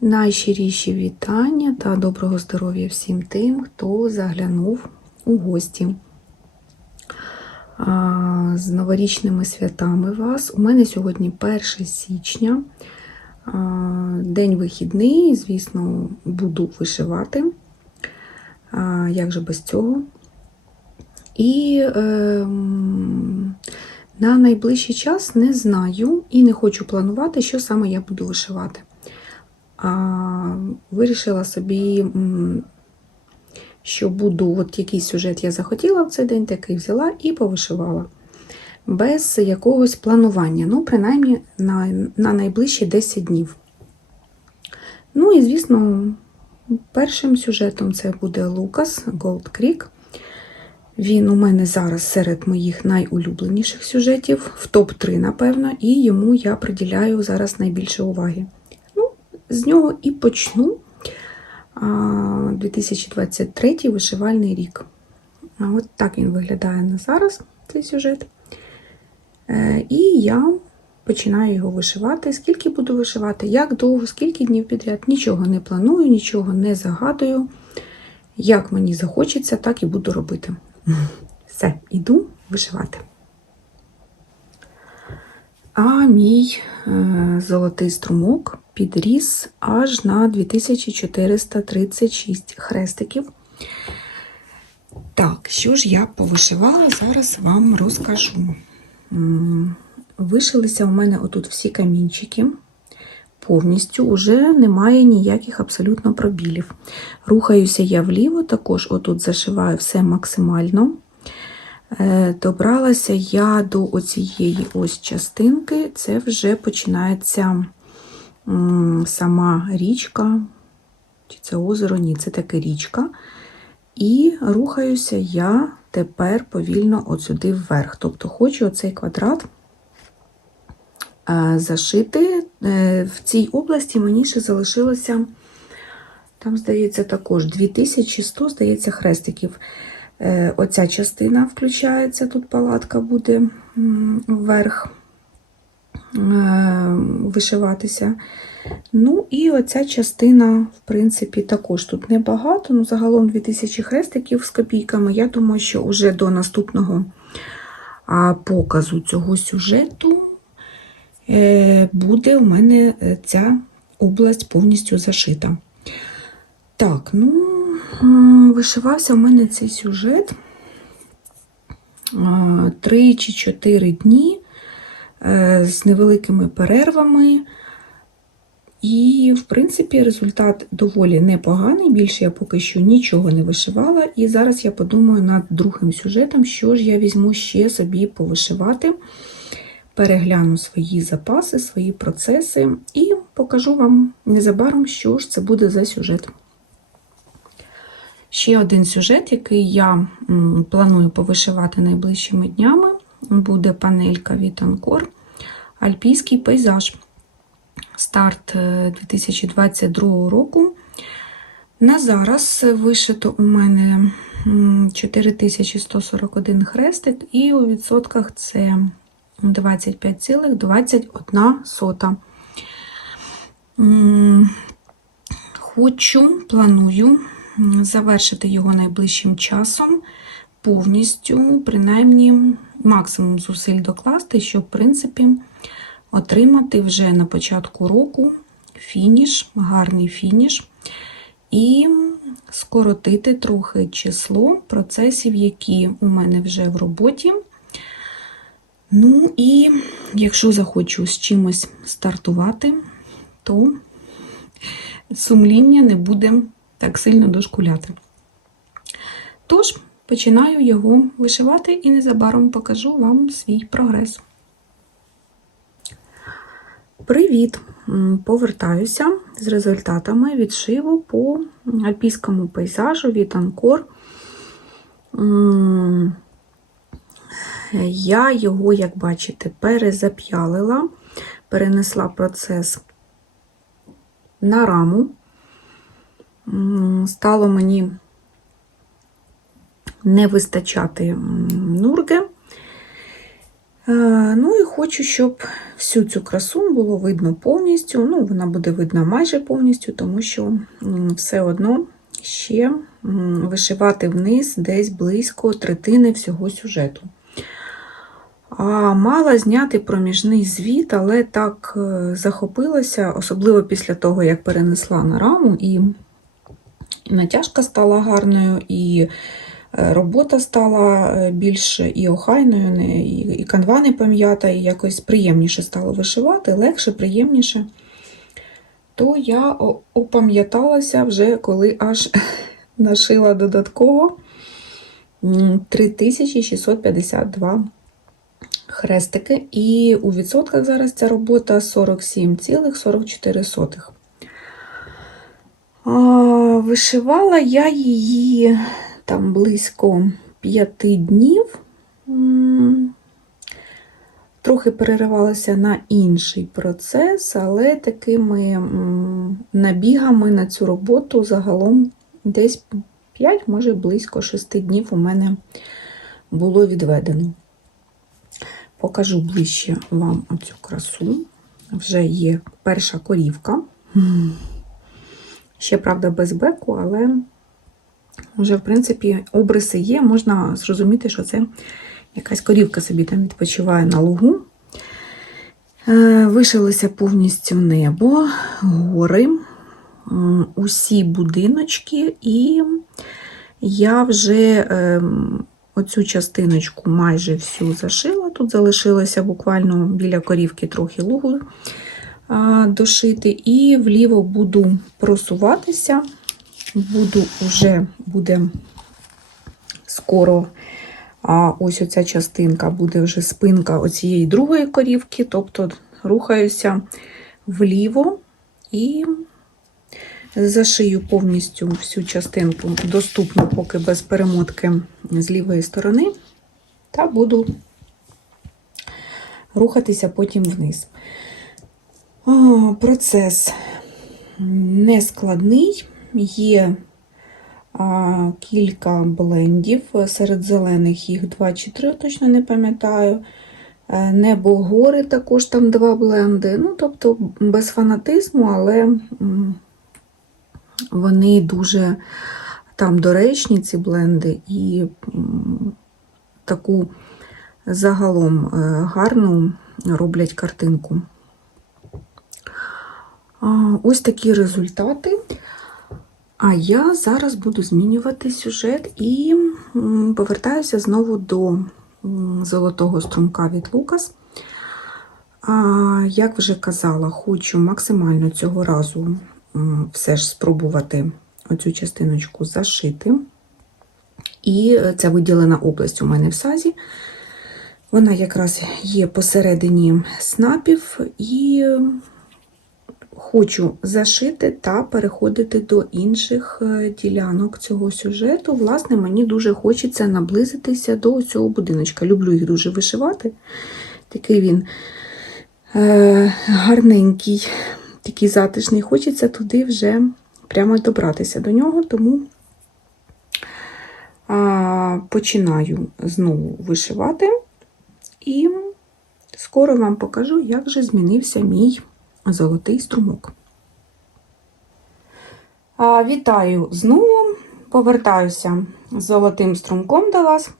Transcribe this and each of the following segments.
Найщиріші вітання та доброго здоров'я всім тим, хто заглянув у гості. З новорічними святами вас. У мене сьогодні 1 січня, день вихідний, звісно, буду вишивати. Як же без цього? І е, на найближчий час не знаю і не хочу планувати, що саме я буду вишивати. А, Вирішила собі, що буду, от який сюжет я захотіла в цей день, такий взяла і повишивала. Без якогось планування, ну, принаймні на, на найближчі 10 днів. Ну і, звісно, першим сюжетом це буде Лукас Gold Creek. Він у мене зараз серед моїх найулюбленіших сюжетів, в топ-3, напевно, і йому я приділяю зараз найбільше уваги. З нього і почну. 2023 вишивальний рік. От так він виглядає на зараз, цей сюжет. Е, І я починаю його вишивати. Скільки буду вишивати, як довго, скільки днів підряд. Нічого не планую, нічого не загадую. Як мені захочеться, так і буду робити. Все, іду вишивати. А мій е, золотий струмок підріс аж на 2436 хрестиків. Так, що ж я повишивала, зараз вам розкажу. Вишилися у мене отут всі камінчики. Повністю уже немає ніяких абсолютно пробілів. Рухаюся я вліво, також отут зашиваю все максимально. Е, Добралася я до оцієї ось частинки, це вже починається сама річка, чи це озеро, ні, це таке річка. І рухаюся я тепер повільно от сюди вверх. Тобто хочу оцей квадрат е, зашити. Е, В цій області мені ще залишилося, там, здається, також 2100, здається, хрестиків. Е, Оця частина включається, тут палатка буде вверх вишиватися. Ну, і оця частина, в принципі, також тут небагато, ну, загалом 2000 хрестиків з копійками. Я думаю, що вже до наступного показу цього сюжету е, буде у мене е, ця область повністю зашита. Так, ну, вишивався у мене цей сюжет 3 чи 4 дні е, з невеликими перервами. І, в принципі, результат доволі непоганий. Більше я поки що нічого не вишивала. І зараз я подумаю над другим сюжетом, що ж я візьму ще собі повишивати. Перегляну свої запаси, свої процеси і покажу вам незабаром, що ж це буде за сюжет. Ще один сюжет, який я планую повишивати найближчими днями, буде панелька від Анкор Альпійський пейзаж. Старт е, 2022 року. На зараз вишито у мене 4141 хрестик, і у відсотках це 25,21. Хочу, планую завершити його найближчим часом повністю, принаймні максимум зусиль докласти, щоб, в принципі, отримати вже на початку року фініш, гарний фініш, і скоротити трохи число процесів, які у мене вже в роботі. Ну і якщо захочу з чимось стартувати, то сумління не буде так сильно дошкуляти. Тож, починаю його вишивати і незабаром покажу вам свій прогрес. Привіт! Повертаюся з результатами відшиву по альпійському пейзажу від Анкор. Я його, як бачите, перезап'ялила, перенесла процес на раму. Стало мені не вистачати нурги. Е, Ну і хочу, щоб всю цю красу було видно повністю. Ну, вона буде видна майже повністю, тому що все одно ще вишивати вниз десь близько третини всього сюжету. А мала зняти проміжний звіт, але так е, захопилася, особливо після того, як перенесла на раму, і натяжка стала гарною, і робота стала е, більш і охайною, і канва не пом'ята, і якось приємніше стало вишивати, легше, приємніше. То я опам'яталася вже, коли аж нашила додатково 3652 хрестики, і у відсотках зараз ця робота 47,44. А, Вишивала я її там близько 5 днів. Трохи переривалася на інший процес, але такими набігами на цю роботу загалом десь 5, може близько 6 днів у мене було відведено. Покажу ближче вам оцю красу. Вже є перша корівка. Ще, правда, без беку, але вже, в принципі, обриси є. Можна зрозуміти, що це якась корівка собі там відпочиває на лугу. Е, Вишилося повністю небо, гори, усі будиночки, і я вже ем, оцю частиночку майже всю зашила. Тут залишилося буквально біля корівки трохи лугу дошити, і вліво буду просуватися. Буду вже буде скоро. А ось оця частинка буде вже спинка оцієї другої корівки, тобто рухаюся вліво і зашию повністю всю частинку, доступну поки без перемотки з лівої сторони, та буду рухатися потім вниз. А, Процес не складний, є кілька блендів. Серед зелених їх 2 чи 3, точно не пам'ятаю. Е, Небо гори також там два бленди. Ну, тобто без фанатизму, але вони дуже там доречні, ці бленди, і таку загалом е, гарну роблять картинку. Ось такі результати. А я зараз буду змінювати сюжет і повертаюся знову до золотого струмка від Лукас. Як вже казала, хочу максимально цього разу все ж спробувати оцю частиночку зашити. І ця виділена область у мене в сазі. Вона якраз є посередині снапів, і хочу зашити та переходити до інших е, ділянок цього сюжету. Власне, мені дуже хочеться наблизитися до цього будиночка. Люблю їх дуже вишивати. Такий він е, гарненький, такий затишний. Хочеться туди вже прямо добратися до нього, тому а, починаю знову вишивати. І скоро вам покажу, як же змінився мій золотий струмок. Вітаю знову. Повертаюся з золотим струмком до вас.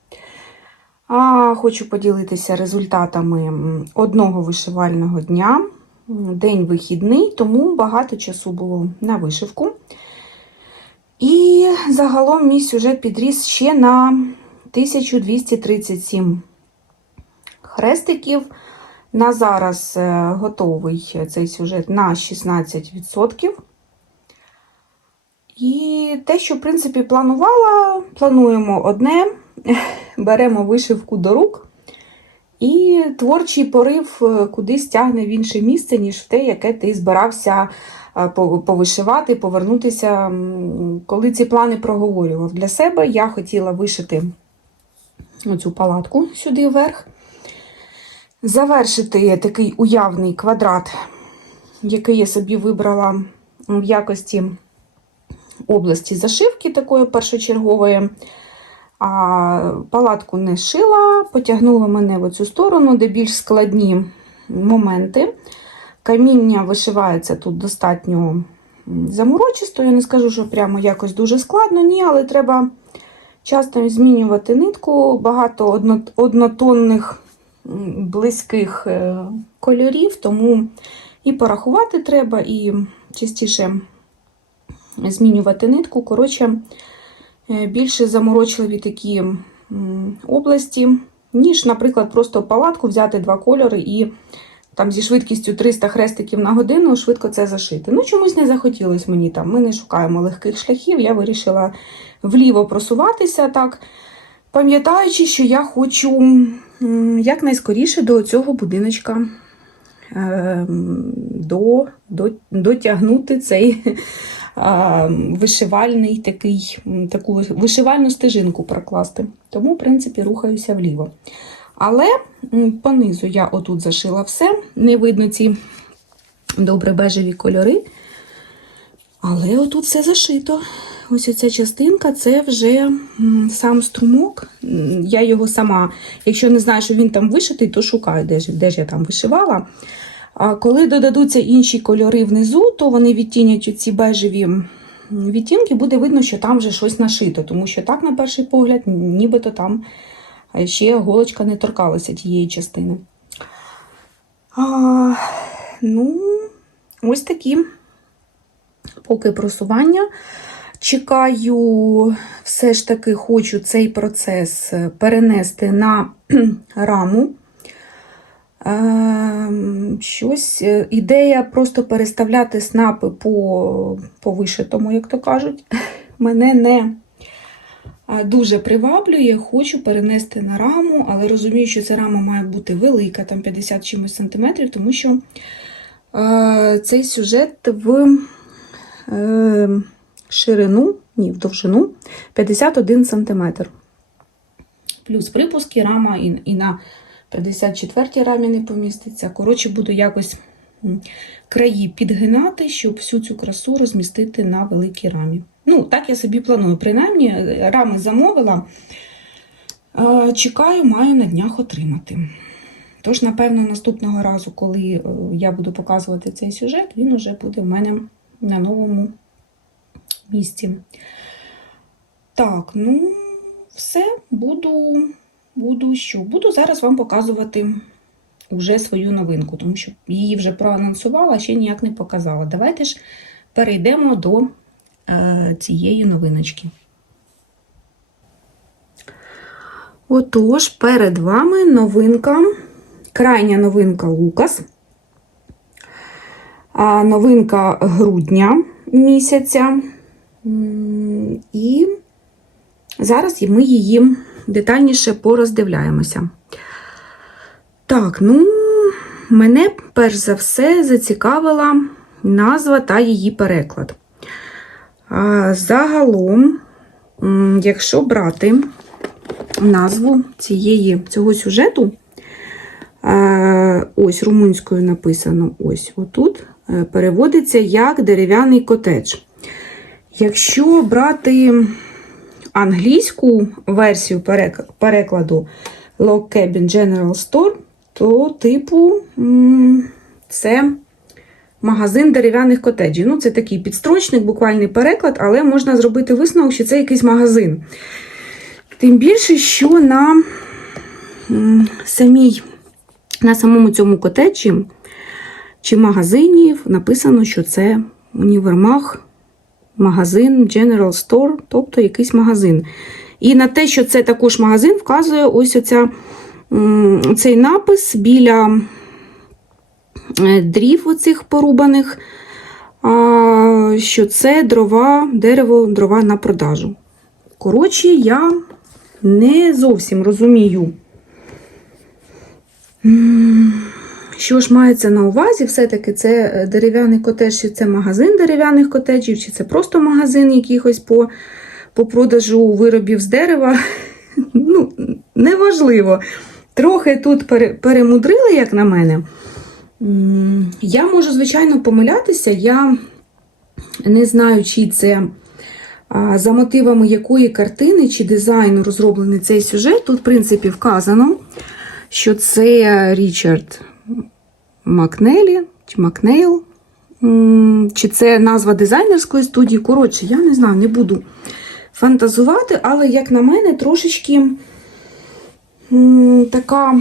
Хочу поділитися результатами одного вишивального дня. День вихідний, тому багато часу було на вишивку. І загалом мій сюжет підріс ще на 1237 хрестиків. На зараз е, готовий цей сюжет на 16%. І те, що, в принципі, планувала, плануємо одне, беремо вишивку до рук, і творчий порив е, кудись тягне в інше місце, ніж в те, яке ти збирався е, повишивати, повернутися, коли ці плани проговорював. Для себе я хотіла вишити оцю палатку сюди вверх завершити такий уявний квадрат, який я собі вибрала в якості області зашивки такої першочергової. А палатку не шила, потягнула мене в цю сторону, де більш складні моменти. Каміння вишивається тут достатньо заморочисто. Я не скажу, що прямо якось дуже складно, ні, але треба часто змінювати нитку, багато однотонних близьких е, кольорів, тому і порахувати треба, і частіше змінювати нитку. Коротше, е, більше заморочливі такі області, ніж, наприклад, просто палатку взяти два кольори і там зі швидкістю 300 хрестиків на годину швидко це зашити. Ну, чомусь не захотілося мені там. Ми не шукаємо легких шляхів. Я вирішила вліво просуватися так, пам'ятаючи, що я хочу якнайскоріше до цього будиночка ем, до, до, дотягнути цей вишивальний такий, таку вишивальну стежинку прокласти. Тому, в принципі, рухаюся вліво. Але м, понизу я отут зашила все. Не видно ці добре бежеві кольори. Але отут все зашито. Ось оця частинка це вже сам струмок. Я його сама, якщо не знаю, що він там вишитий, то шукаю, де ж, де ж я там вишивала. А коли додадуться інші кольори внизу, то вони відтінять ці бежеві відтінки, буде видно, що там вже щось нашито, тому що так, на перший погляд, нібито там ще голочка не торкалася тієї частини. А, ну, ось такі поки просування. Чекаю, все ж таки хочу цей процес е, перенести на раму. Ем, Щось, е, ідея просто переставляти снапи по, по вишитому, як то кажуть, мене не е, дуже приваблює. Хочу перенести на раму, але розумію, що ця рама має бути велика, там 50 чимось сантиметрів, тому що е, цей сюжет в е, ширину, ні, в довжину 51 см. Плюс припуски рама і, і на 54-й рамі не поміститься. Коротше, буду якось краї підгинати, щоб всю цю красу розмістити на великій рамі. Ну, так я собі планую. Принаймні, рами замовила. Чекаю, маю на днях отримати. Тож, напевно, наступного разу, коли е, я буду показувати цей сюжет, він уже буде в мене на новому місці. Так, ну, все, буду, буду що? Буду зараз вам показувати уже свою новинку, тому що її вже проанонсувала, а ще ніяк не показала. Давайте ж перейдемо до е, цієї новиночки. Отож, перед вами новинка, крайня новинка Лукас. Новинка грудня місяця. І зараз ми її детальніше пороздивляємося. Так, ну, мене перш за все зацікавила назва та її переклад. Загалом, якщо брати назву цієї, цього сюжету, ось румунською написано ось отут, е, переводиться як дерев'яний котедж. Якщо брати англійську версію перекладу Log Cabin General Store, то, типу, це магазин дерев'яних котеджів. Ну, це такий підстрочник, буквальний переклад, але можна зробити висновок, що це якийсь магазин. Тим більше, що на самій, на самому цьому котеджі чи магазині написано, що це універмаг, магазин, General Store, тобто якийсь магазин. І на те, що це також магазин, вказує ось оця, цей напис біля е, дрів оцих порубаних, що це дрова, дерево, дрова на продажу. Коротше, я не зовсім розумію, що ж мається на увазі. Все-таки це е, дерев'яний котедж, чи це магазин дерев'яних котеджів, чи це просто магазин якихось по, по продажу виробів з дерева. Ну, неважливо. Трохи тут перемудрили, як на мене. Я можу, звичайно, помилятися. Я не знаю, чи це за мотивами якої картини чи дизайну розроблений цей сюжет. Тут, в принципі, вказано, що це Річард Макнелі чи Макнейл. Чи це назва дизайнерської студії? Коротше, я не знаю, не буду фантазувати, але, як на мене, трошечки така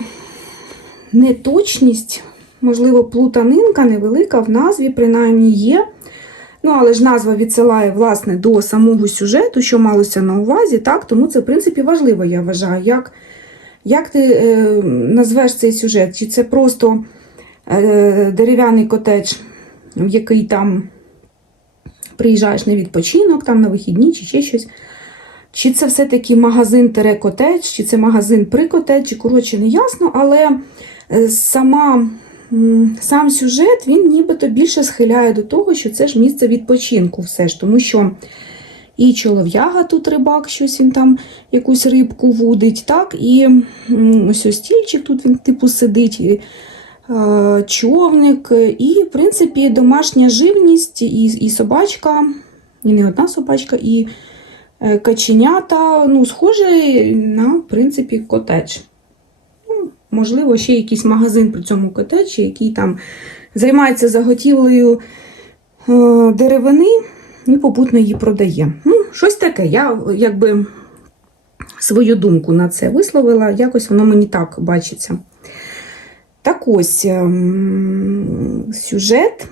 неточність, можливо, плутанинка невелика в назві, принаймні є. Ну, але ж назва відсилає власне до самого сюжету, що малося на увазі, так? Тому це, в принципі, важливо, я вважаю. Як, як ти е, назвеш цей сюжет? Чи це просто дерев'яний котедж, в який там приїжджаєш на відпочинок, там на вихідні, чи ще щось? Чи це все-таки магазин котедж, чи це магазин при котеджі, коротше, не ясно, але е, сама, сам сюжет він нібито більше схиляє до того, що це ж місце відпочинку все ж, тому що і чолов'яга тут рибак, щось він там якусь рибку вудить, так, і ось ось стільчик тут він типу сидить. Е, Човник, і, в принципі, домашня живність, і, і собачка, і не одна собачка, і Е, каченята, ну, схоже на, в принципі, котедж. Ну, можливо, ще якийсь магазин при цьому котеджі, який там займається заготівлею е, деревини і попутно її продає. Ну, щось таке. Я якби свою думку на це висловила, якось воно мені так бачиться. Так ось ем, сюжет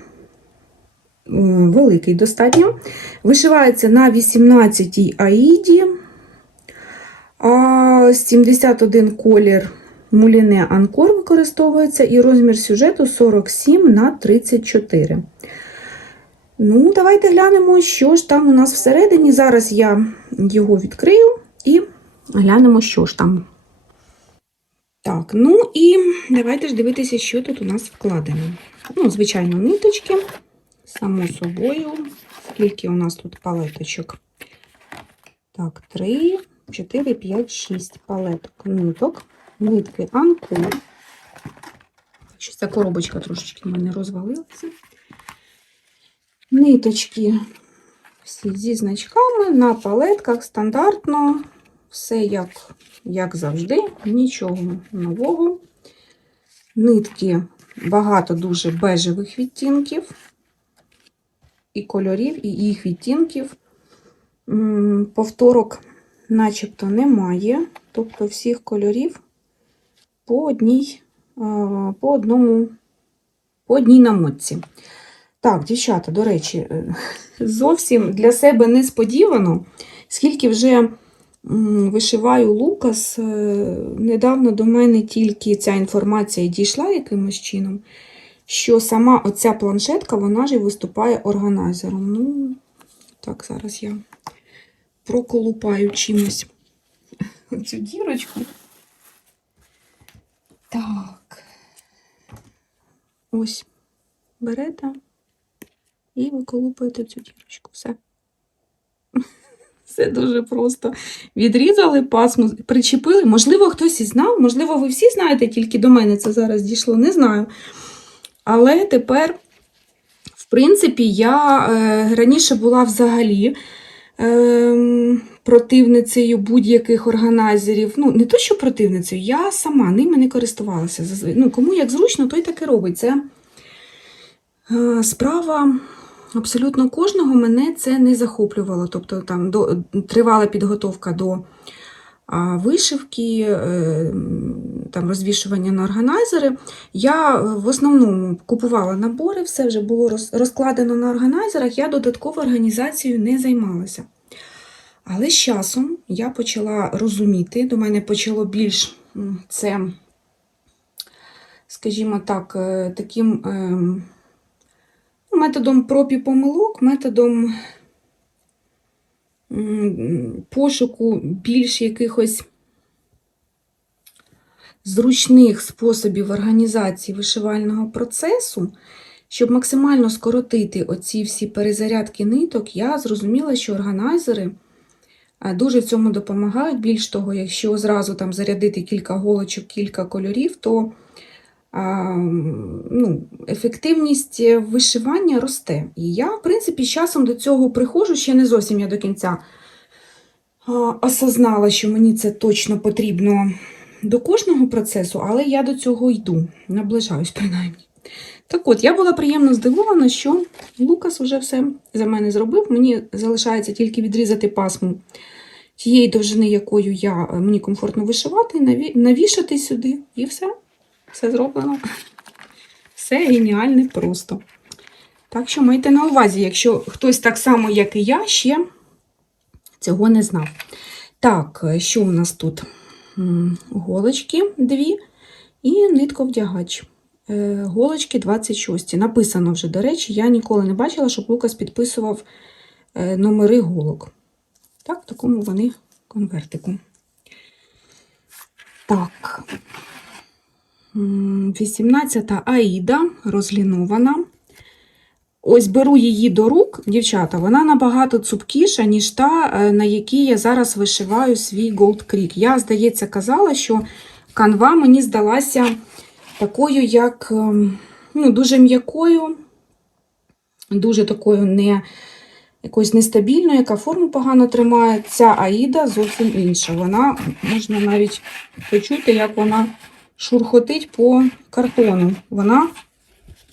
великий достатньо. Вишивається на 18-й аїді, 71 колір муліне анкор використовується, і розмір сюжету 47 на 34. Ну, давайте глянемо, що ж там у нас всередині. Зараз я його відкрию і глянемо, що ж там. Так, ну і давайте ж дивитися, що тут у нас вкладено. Ну, звичайно, ниточки, само собою. Скільки у нас тут палеточок? Так, 3, 4, 5, 6 палеток ниток. Нитки анкор. Щось ця коробочка трошечки в мене розвалилася. Ниточки всі зі значками на палетках стандартно. Все як, як завжди, нічого нового. Нитки багато дуже бежевих відтінків і кольорів, і їх відтінків. Повторок начебто немає, тобто всіх кольорів по одній, по одному, по одній намотці. Так, дівчата, до речі, е, зовсім для себе несподівано, скільки вже вишиваю Лукас, е, недавно до мене тільки ця інформація дійшла якимось чином що сама оця планшетка, вона ж і виступає органайзером. Ну, так, зараз я проколупаю чимось цю дірочку. Так, ось берете і виколупуєте цю дірочку. Все. Все дуже просто. Відрізали пасму, причепили. Можливо, хтось і знав, можливо, ви всі знаєте, тільки до мене це зараз дійшло, не знаю. Але тепер, в принципі, я е, раніше була взагалі е, противницею будь-яких органайзерів. Ну, не то, що противницею, я сама ними не користувалася. Ну, кому як зручно, той так і робить. Це е, справа абсолютно кожного мене це не захоплювало. Тобто там до, тривала підготовка до а, вишивки, е, там, розвішування на органайзери. Я е, в основному купувала набори, все вже було роз- розкладено на органайзерах, я додатково організацією не займалася. Але з часом я почала розуміти, до мене почало більш це, скажімо так, е, таким ну, методом проб і помилок, методом пошуку більш якихось зручних способів організації вишивального процесу, щоб максимально скоротити оці всі перезарядки ниток, я зрозуміла, що органайзери дуже в цьому допомагають. Більш того, якщо зразу там зарядити кілька голочок, кілька кольорів, то ну, ефективність вишивання росте. І я, в принципі, з часом до цього приходжу, ще не зовсім я до кінця осознала, що мені це точно потрібно до кожного процесу, але я до цього йду, наближаюсь принаймні. Так от, я була приємно здивована, що Лукас вже все за мене зробив. Мені залишається тільки відрізати пасму тієї довжини, якою я, мені комфортно вишивати, навішати сюди, і все. Все зроблено. Все геніальне просто. Так що майте на увазі, якщо хтось так само, як і я, ще цього не знав. Так, що у нас тут? Голочки дві і нитковдягач. Е, Голочки 26. Написано вже, до речі, я ніколи не бачила, щоб Лукас підписував е, номери голок. Так, в такому вони конвертику. Так. М, 18-та Аїда розлінована. Ось беру її до рук, дівчата, вона набагато цупкіша, ніж та, е, на якій я зараз вишиваю свій Gold Creek. Я, здається, казала, що канва мені здалася такою, як ем, ну, дуже м'якою, дуже такою не якоюсь нестабільною, яка форму погано тримає. Ця Аїда зовсім інша. Вона можна навіть почути, як вона шурхотить по картону. Вона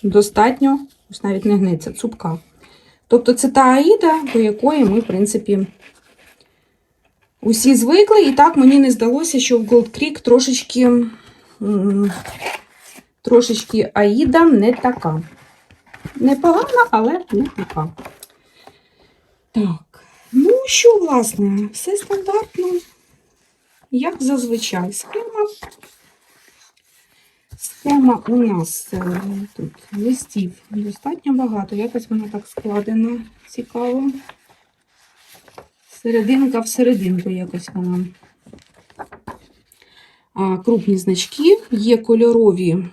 достатньо, ось навіть не гниться, цупка. Тобто це та Аїда, до якої ми, в принципі, усі звикли. І так мені не здалося, що в Gold Creek трошечки, трошечки Аїда не така. Непогана, але не така. Так, ну що, власне, все стандартно, як зазвичай. Схема. Схема у нас е, тут листів достатньо багато. Якось вона так складена. Цікаво. Серединка в серединку якось вона. А, крупні значки, є кольорові.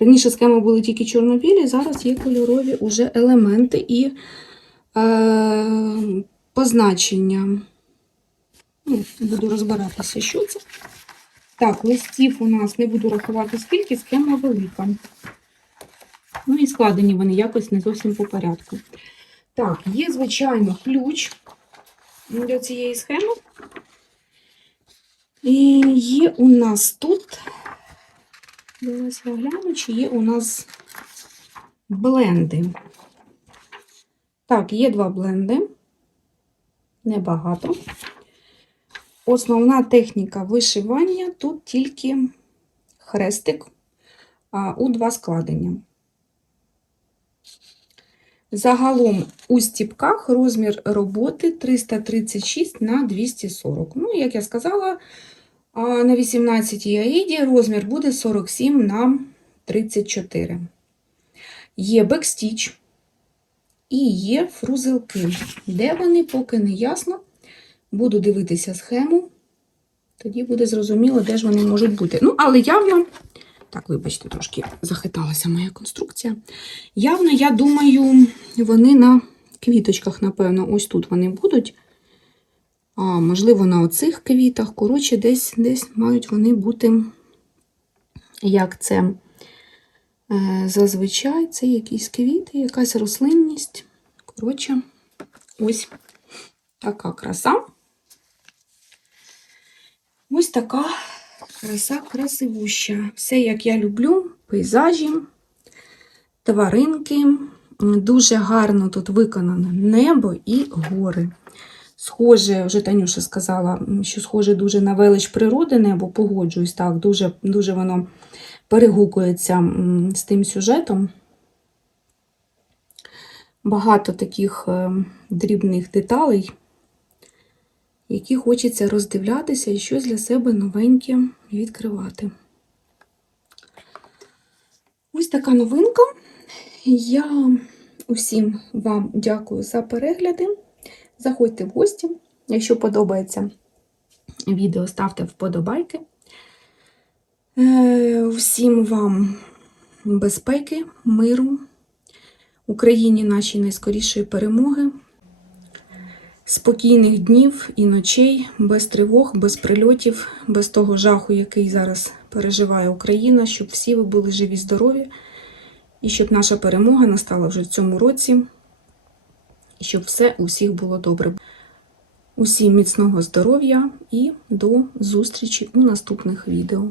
Раніше схеми були тільки чорно-білі, зараз є кольорові уже елементи і е, позначення. Ну, буду розбиратися, що це. Так, листів у нас не буду рахувати скільки, схема велика. Ну і складені вони якось не зовсім по порядку. Так, є, звичайно, ключ до цієї схеми. І є у нас тут, зараз я гляну, чи є у нас бленди. Так, є два бленди, небагато. Основна техніка вишивання тут тільки хрестик у два складення. Загалом у стіпках розмір роботи 336 на 240. Ну, як я сказала, на 18 аїді розмір буде 47 на 34. Є бекстіч і є фрузелки. Де вони, поки не ясно. Буду дивитися схему, тоді буде зрозуміло, де ж вони можуть бути. Ну, але явно, так, вибачте, трошки захиталася моя конструкція. Явно, я думаю, вони на квіточках, напевно, ось тут вони будуть. А, можливо, на оцих квітах. Коротше, десь десь мають вони бути, як це е, зазвичай, це якісь квіти, якась рослинність. Коротше, ось така краса. Ось така краса красивуща. Все, як я люблю, пейзажі, тваринки. Дуже гарно тут виконано небо і гори. Схоже, вже Танюша сказала, що схоже дуже на велич природи небо, погоджуюсь так, дуже, дуже воно перегукується з тим сюжетом. Багато таких е, дрібних деталей які хочеться роздивлятися і щось для себе новеньке відкривати. Ось така новинка. Я усім вам дякую за перегляди. Заходьте в гості. Якщо подобається відео, ставте вподобайки. Е, Всім вам безпеки, миру, Україні нашій найскорішої перемоги. Спокійних днів і ночей, без тривог, без прильотів, без того жаху, який зараз переживає Україна, щоб всі ви були живі, здорові, і щоб наша перемога настала вже в цьому році, і щоб все у всіх було добре. Усім міцного здоров'я і до зустрічі у наступних відео.